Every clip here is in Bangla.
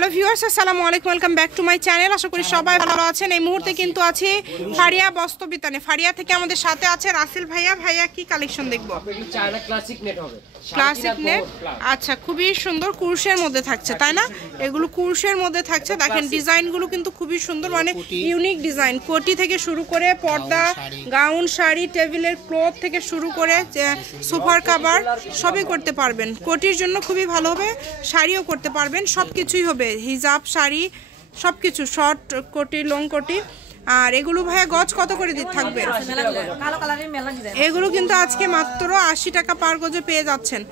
হ্যালো ভিউয়ার্স, আসসালামু আলাইকুম, welcome back to my channel. আশা করি সবাই ভালো আছেন। এই মুহূর্তে কিন্তু আছি ফারিয়া বস্ত্রবিতানে। ফারিয়া থেকে আমাদের সাথে আছে রাসেল ভাইয়া। ভাইয়া কি কালেকশন দেখবো? চায়না ক্লাসিক নেট হবে, ক্লাসিক নেট। আচ্ছা, খুবই সুন্দর, কুরশের মধ্যে থাকছে তাই না? এগুলো কুরশের মধ্যে থাকছে। দেখেন ডিজাইনগুলো কিন্তু খুবই সুন্দর, মানে ইউনিক ডিজাইন। কোটি থেকে শুরু করে পর্দা, গাউন, শাড়ি, টেবিলের ক্লথ থেকে শুরু করে সোফার কভার সবই করতে পারবেন। কোটির জন্য খুবই ভালো হবে, শাড়িও করতে পারবেন, সব কিছুই হবে। হিজাব, শাড়ি, সব কিছু, শর্ট কোটি, লং কোটি। আর এগুলো ভাইয়া গজ কত করে দিতে থাকবে? এগুলো কিন্তু আজকে মাত্র 80 টাকা পার গজে পেয়ে যাচ্ছেন।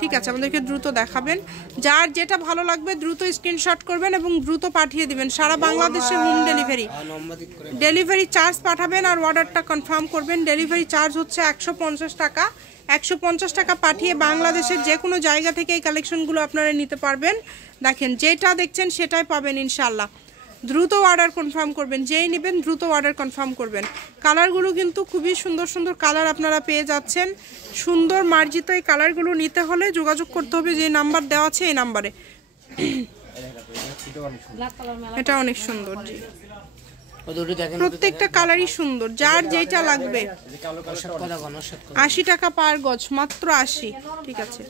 ঠিক আছে, আমাদেরকে দ্রুত দেখাবেন। যার যেটা ভালো লাগবে দ্রুত স্ক্রিনশট করবেন এবং দ্রুত পাঠিয়ে দিবেন। সারা বাংলাদেশে হোম ডেলিভারি চার্জ পাঠাবেন আর অর্ডারটা কনফার্ম করবেন। ডেলিভারি চার্জ হচ্ছে 150 টাকা। 150 টাকা পাঠিয়ে বাংলাদেশের যে কোনো জায়গা থেকে এই কালেকশনগুলো আপনারা নিতে পারবেন। দেখেন যেটা দেখছেন সেটাই পাবেন ইনশাল্লাহ। দ্রুত অর্ডার কনফার্ম করবেন, যেই নেবেন দ্রুত অর্ডার কনফার্ম করবেন। কালারগুলো কিন্তু খুবই সুন্দর সুন্দর কালার আপনারা পেয়ে যাচ্ছেন। সুন্দর মার্জিত এই কালারগুলো নিতে হলে যোগাযোগ করতে হবে যে নাম্বার দেওয়া আছে এই নাম্বারে। এটা অনেক সুন্দর, জি প্রত্যেকটা কালারই সুন্দর। যার যেটা লাগবে 80 টাকা পার গজ, মাত্র 80। ঠিক আছে,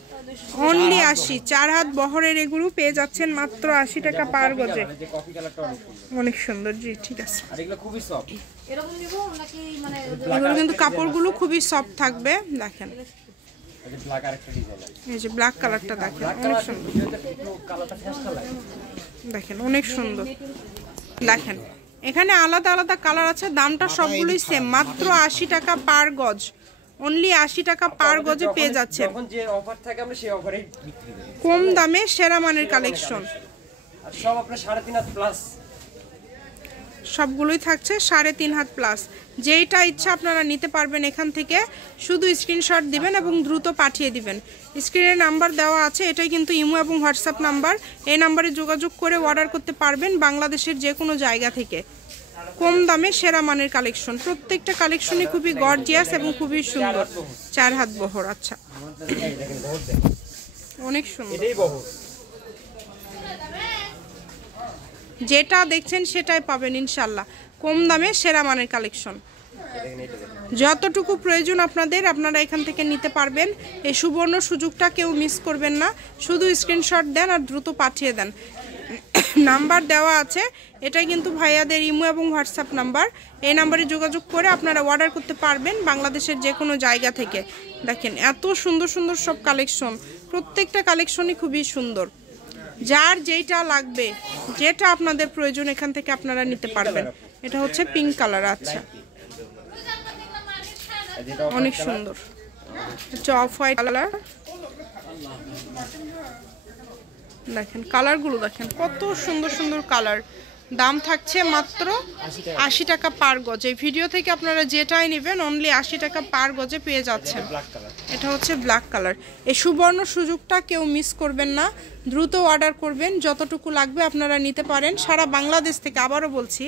অনলি 80। 4 হাত বহরের এগুলো পেয়ে যাচ্ছেন মাত্র 80 টাকা পার গজে। অনেক সুন্দর, জি ঠিক আছে। এগুলো কিন্তু কাপড়গুলো খুবই সফট থাকবে। দেখেন এই যে ব্ল্যাক কালারটা দেখেন, অনেক সুন্দর। দেখেন অনেক সুন্দর। দেখেন এখানে আলাদা আলাদা কালার আছে, দামটা সবগুলোই সেম, মাত্র 80 টাকা পার গজ। অনলি 80 টাকা পার গজে পেয়ে যাচ্ছে। কম দামে সেরা মানের কালেকশন, সবগুলোই থাকছে 3.5 হাত প্লাস। যেইটা ইচ্ছা আপনারা নিতে পারবেন এখান থেকে। শুধু স্ক্রিনশট দিবেন এবং দ্রুত পাঠিয়ে দিবেন। স্ক্রিনে নাম্বার দেওয়া আছে, এটাই কিন্তু ইমো এবং হোয়াটসঅ্যাপ নাম্বার। এই নাম্বারে যোগাযোগ করে অর্ডার করতে পারবেন বাংলাদেশের যে কোনো জায়গা থেকে। কম দামে সেরা মানের কালেকশন, প্রত্যেকটা কালেকশনই খুবই গর্জিয়াস এবং খুবই সুন্দর। 4 হাত বহর। আচ্ছা, অনেক সুন্দর। যেটা দেখছেন সেটাই পাবেন ইনশাল্লাহ। কম দামে সেরা মানের কালেকশন, যতটুকু প্রয়োজন আপনাদের আপনারা এখান থেকে নিতে পারবেন। এই সুবর্ণ সুযোগটা কেউ মিস করবেন না। শুধু স্ক্রিনশট দেন আর দ্রুত পাঠিয়ে দেন। নাম্বার দেওয়া আছে, এটাই কিন্তু ভাইয়াদের ইমো এবং হোয়াটসঅ্যাপ নাম্বার। এই নাম্বারে যোগাযোগ করে আপনারা অর্ডার করতে পারবেন বাংলাদেশের যে কোনো জায়গা থেকে। দেখেন এত সুন্দর সুন্দর সব কালেকশন, প্রত্যেকটা কালেকশনই খুবই সুন্দর। যার যেটা লাগবে, যেটা আপনাদের প্রয়োজন এখান থেকে আপনারা নিতে পারবেন। এটা হচ্ছে পিঙ্ক কালার। আচ্ছা, অনেক সুন্দর। Off white colour. দেখেন কালারগুলো দেখেন কত সুন্দর সুন্দর কালার। দাম থাকছে মাত্র 80 টাকা পার গজ। এই ভিডিও থেকে আপনারা যেটাই নেবেন অনলি 80 টাকা পার গজে পেয়ে যাচ্ছেন। এটা হচ্ছে ব্ল্যাক কালার। এই সুবর্ণ সুযোগটা কেউ মিস করবেন না, দ্রুত অর্ডার করবেন। যতটুকু লাগবে আপনারা নিতে পারেন সারা বাংলাদেশ থেকে। আবারও বলছি,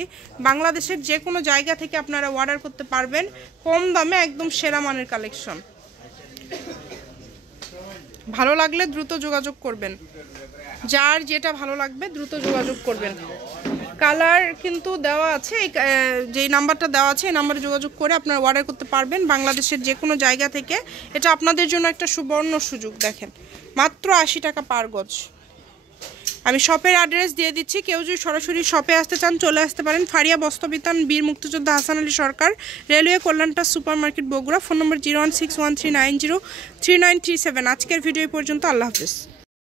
বাংলাদেশের যে কোনো জায়গা থেকে আপনারা অর্ডার করতে পারবেন কম দামে, একদম সেরা মানের কালেকশন। ভালো লাগলে দ্রুত যোগাযোগ করবেন। যার যেটা ভালো লাগবে দ্রুত যোগাযোগ করবেন। কালার কিন্তু দেওয়া আছে, যেই নাম্বারটা দেওয়া আছে এই নাম্বারে যোগাযোগ করে আপনারা অর্ডার করতে পারবেন বাংলাদেশের যে কোনো জায়গা থেকে। এটা আপনাদের জন্য একটা সুবর্ণ সুযোগ। দেখেন মাত্র 80 টাকা পার গজ। আমি শপের অ্যাড্রেস দিয়ে দিচ্ছি, কেউ যদি সরাসরি শপে আসতে চান চলে আসতে পারেন। ফারিয়া বস্ত্রবিতান, বীর মুক্তিযোদ্ধা হাসান আলী সরকার, রেলওয়ে কল্যাণটা super market, Bogura. Phone number 01613903937। আজকের ভিডিও পর্যন্ত। আল্লাহ হাফেজ।